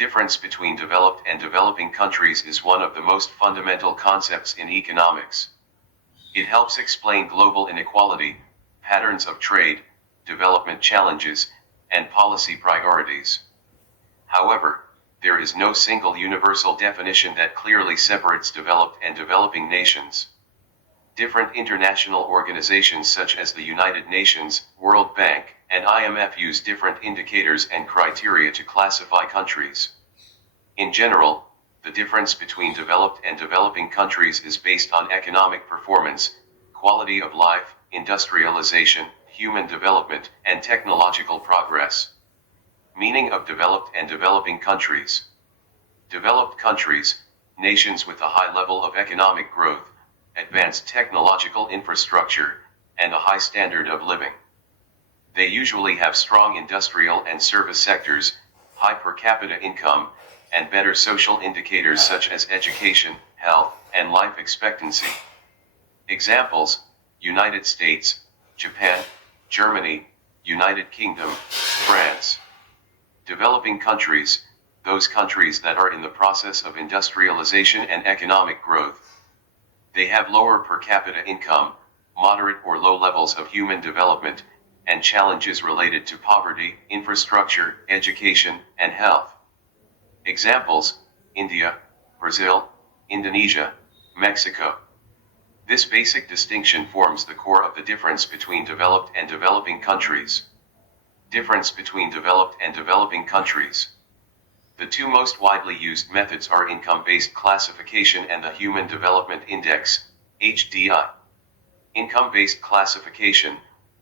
difference between developed and developing countries is one of the most fundamental concepts in economics. It helps explain global inequality, patterns of trade, development challenges, and policy priorities. However, there is no single universal definition that clearly separates developed and developing nations. Different international organizations such as the United Nations, World Bank, and IMF use different indicators and criteria to classify countries. In general, the difference between developed and developing countries is based on economic performance, quality of life, industrialization, human development, and technological progress. Meaning of developed and developing countries. Developed countries, nations with a high level of economic growth, advanced technological infrastructure, and a high standard of living. They usually have strong industrial and service sectors, high per capita income, and better social indicators such as education, health, and life expectancy. Examples: United States, Japan, Germany, United Kingdom, France. Developing countries, those countries that are in the process of industrialization and economic growth. They have lower per capita income, moderate or low levels of human development, and challenges related to poverty, infrastructure, education, and health. Examples: India, Brazil, Indonesia, Mexico. This basic distinction forms the core of the difference between developed and developing countries. Difference between developed and developing countries. The two most widely used methods are income-based classification and the Human Development Index, HDI. Income-based classification,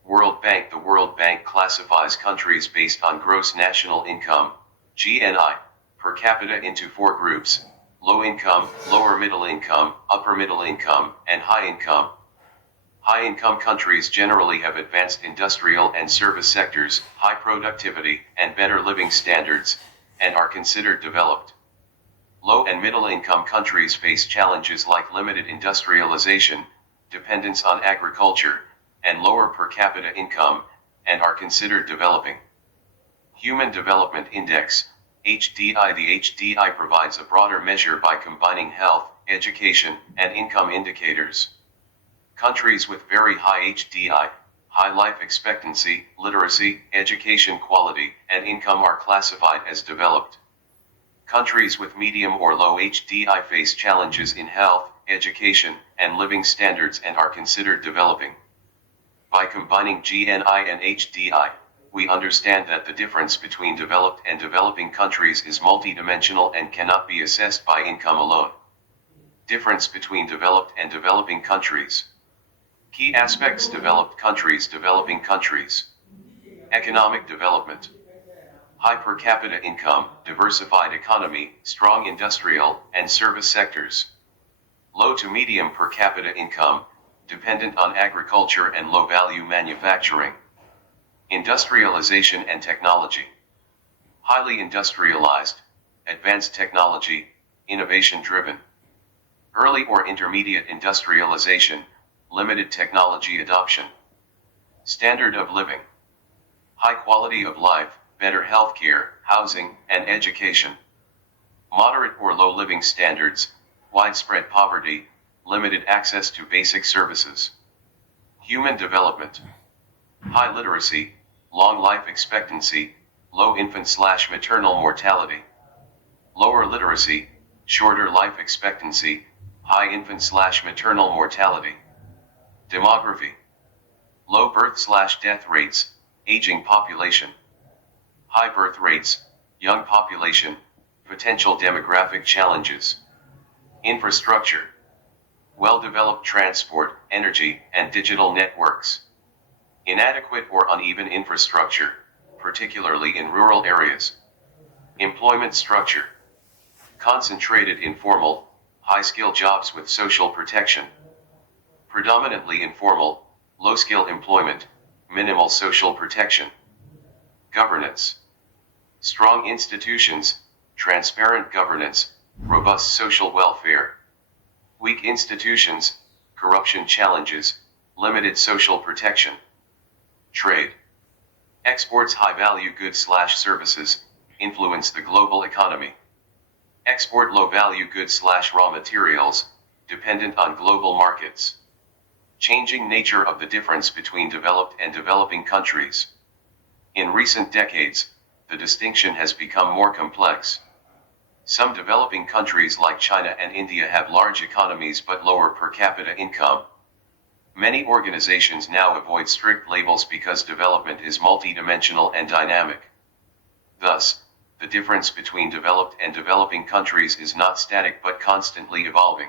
World Bank. The World Bank classifies countries based on gross national income, GNI, per capita into four groups: low income, lower middle income, upper middle income, and high income. High-income countries generally have advanced industrial and service sectors, high productivity, and better living standards, and are considered developed. Low and middle-income countries face challenges like limited industrialization, dependence on agriculture, and lower per capita income, and are considered developing. Human Development Index, HDI. The HDI provides a broader measure by combining health, education, and income indicators. Countries with very high HDI, high life expectancy, literacy, education quality, and income are classified as developed. Countries with medium or low HDI face challenges in health, education, and living standards and are considered developing. By combining GNI and HDI, we understand that the difference between developed and developing countries is multidimensional and cannot be assessed by income alone. Difference between developed and developing countries. Key aspects: developed countries, developing countries. Economic development. High per capita income, diversified economy, strong industrial and service sectors. Low to medium per capita income, dependent on agriculture and low-value manufacturing. Industrialization and technology. Highly industrialized, advanced technology, innovation-driven. Early or intermediate industrialization, limited technology adoption. Standard of living. High quality of life, better healthcare, housing, and education. Moderate or low living standards, widespread poverty, limited access to basic services. Human development. High literacy, long life expectancy, low infant/maternal mortality. Lower literacy, shorter life expectancy, high infant/maternal mortality. Demography. Low birth/death rates, aging population. High birth rates, young population, potential demographic challenges. Infrastructure. Well-developed transport, energy, and digital networks. Inadequate or uneven infrastructure, particularly in rural areas. Employment structure. Concentrated informal, high-skill jobs with social protection. Predominantly informal, low-skill employment, minimal social protection. Governance. Strong institutions, transparent governance, robust social welfare. Weak institutions, corruption challenges, limited social protection. Trade. Exports high-value goods/services, influence the global economy. Export low-value goods/raw materials, dependent on global markets. Changing nature of the difference between developed and developing countries. In recent decades, the distinction has become more complex. Some developing countries like China and India have large economies but lower per capita income. Many organizations now avoid strict labels because development is multidimensional and dynamic. Thus, the difference between developed and developing countries is not static but constantly evolving.